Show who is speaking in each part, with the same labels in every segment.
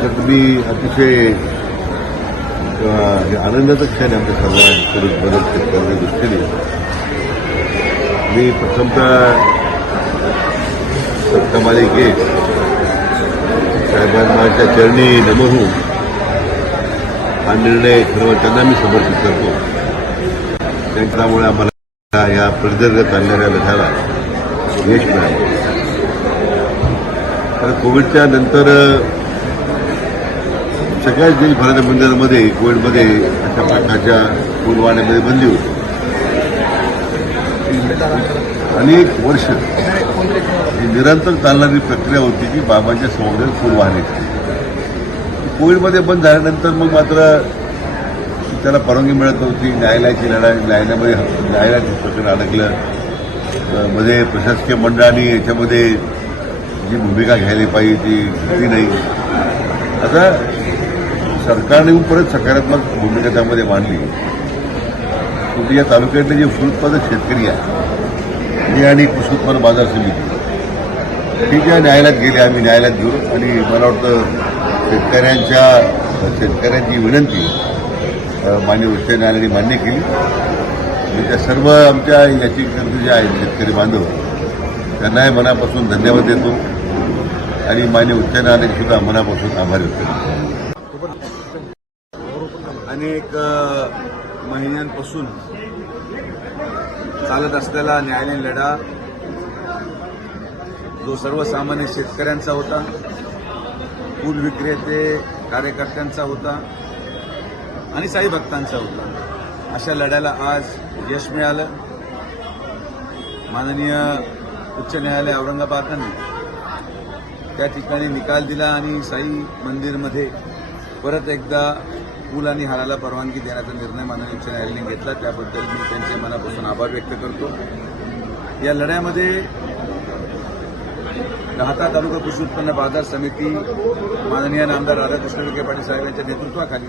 Speaker 1: तर तुम्ही अतिशय हे आनंदाचं क्षण आमच्या सर्वांकडून मदत करण्याच्या दृष्टीने मी प्रथमतः सत्तामालिके साहेबांच्या चरणी नमहू हा निर्णय सर्व त्यांना मी समर्पित करतो त्यांच्यामुळे आम्हाला या प्रदीर्घ चालणाऱ्या लढ्याला यश मिळालं कोविडच्या नंतर सगळ्याच देशभराच्या मंदिरांमध्ये कोविडमध्ये अशा प्रकारच्या फुलवाड्यामध्ये बंदी होती अनेक वर्ष ही निरंतर चालणारी प्रक्रिया होती की बाबांच्या समोर फुल वाहण्याची कोविडमध्ये बंद झाल्यानंतर मग मात्र त्याला परवानगी मिळत नव्हती न्यायालयाची लढाई न्यायालयामध्ये न्यायालयात प्रकरण अडकलं मध्ये प्रशासकीय मंडळाने याच्यामध्ये जी भूमिका घ्यायला पाहिजे ती घेतली नाही आता सरकारने परत सकारात्मक भूमिका त्यामध्ये मांडली कुठे या तालुक्यातले जे फुल उत्पादक शेतकरी आहे हे आणि कृषी उत्पन्न बाजार समिती ठीक आहे न्यायालयात गेले आम्ही न्यायालयात घेऊ आणि मला वाटतं शेतकऱ्यांच्या शेतकऱ्यांची विनंती मान्य उच्च न्यायालयाने मान्य केली आणि त्या सर्व आमच्या याचिकांचे जे आहेत शेतकरी बांधव त्यांनाही मनापासून धन्यवाद देतो आणि मान्य उच्च न्यायालयाने सुद्धा मनापासून व्यक्त करतो अनेक महिन्यांपासून चालत असलेला न्यायालयीन लढा जो सर्वसामान्य शेतकऱ्यांचा होता फूल विक्रेते कार्यकर्त्यांचा होता आणि साई भक्तांचा होता अशा लढ्याला आज यश मिळालं माननीय उच्च न्यायालय औरंगाबादने त्या ठिकाणी निकाल दिला आणि साई मंदिरमध्ये परत एकदा पूल आणि हाराला परवानगी देण्याचा निर्णय माननीय उच्च न्यायालयाने घेतला त्याबद्दल मी त्यांचे मनापासून आभार व्यक्त करतो या लढ्यामध्ये राहता तालुका कृषी उत्पन्न बाजार समिती माननीय आमदार राधाकृष्ण विखे पाटील साहेब यांच्या नेतृत्वाखाली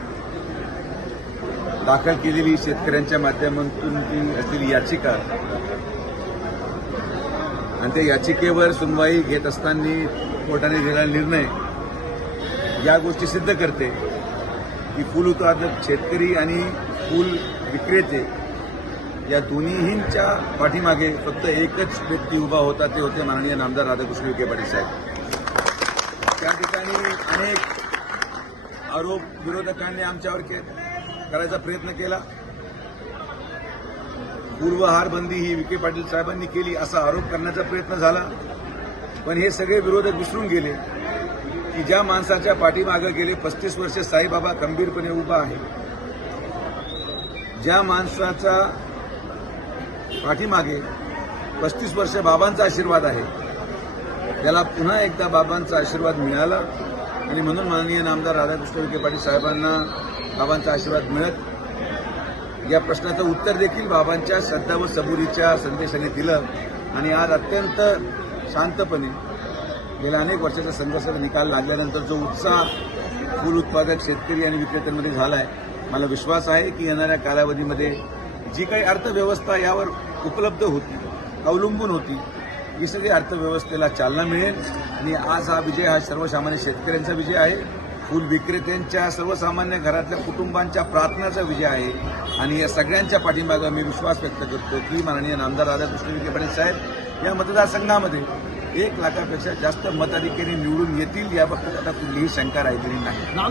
Speaker 1: दाखल केलेली शेतकऱ्यांच्या माध्यमातून ती असलेली याचिका आणि त्या याचिकेवर सुनवाई घेत असताना कोर्टाने दिलेला निर्णय या गोष्टी सिद्ध करते की फूल उत्पादक शेतकरी आणि फूल विक्रेते या दोन्हींच्या पाठीमागे फक्त एकच व्यक्ती उभा होता ते होते माननीय नामदार राधाकृष्ण विखे पाटील साहेब त्या ठिकाणी अनेक आरोप विरोधकांनी आमच्यावर करायचा प्रयत्न केला पूर्वहार बंदी ही विखे पाटील साहेबांनी केली असा आरोप करण्याचा प्रयत्न झाला पण हे सगळे विरोधक विसरून गेले की ज्या माणसाच्या पाठीमागं गेले पस्तीस वर्ष साईबाबा गंभीरपणे उभा आहे ज्या माणसाचा पाठीमागे पस्तीस वर्ष बाबांचा आशीर्वाद आहे त्याला पुन्हा एकदा बाबांचा आशीर्वाद मिळाला आणि म्हणून माननीय नामदार राधाकृष्ण विखे पाटील साहेबांना बाबांचा आशीर्वाद मिळत या प्रश्नाचं उत्तर देखील बाबांच्या श्रद्धा व सबुरीच्या संदेशाने दिलं आणि आज अत्यंत शांतपणे गेल्या अनेक वर्षाचा संघर्ष निकाल लागल्यानंतर जो उत्साह फूल उत्पादक शेतकरी आणि विक्रेत्यांमध्ये झाला आहे मला विश्वास आहे की येणाऱ्या कालावधीमध्ये जी काही अर्थव्यवस्था यावर उपलब्ध होती अवलंबून होती ही सगळी अर्थव्यवस्थेला चालना मिळेल आणि आज हा विजय हा सर्वसामान्य शेतकऱ्यांचा विजय आहे फूल विक्रेत्यांच्या सर्वसामान्य घरातल्या कुटुंबांच्या प्रार्थनाचा विजय आहे आणि या सगळ्यांच्या पाठिंबागा मी विश्वास व्यक्त करतो की माननीय नामदार राधाकृष्ण विखे पाटील साहेब या मतदारसंघामध्ये एक लाखापेक्षा जास्त मताधिकारी निवडून येतील याबाबत आता कुठलीही शंका राहिलेली नाही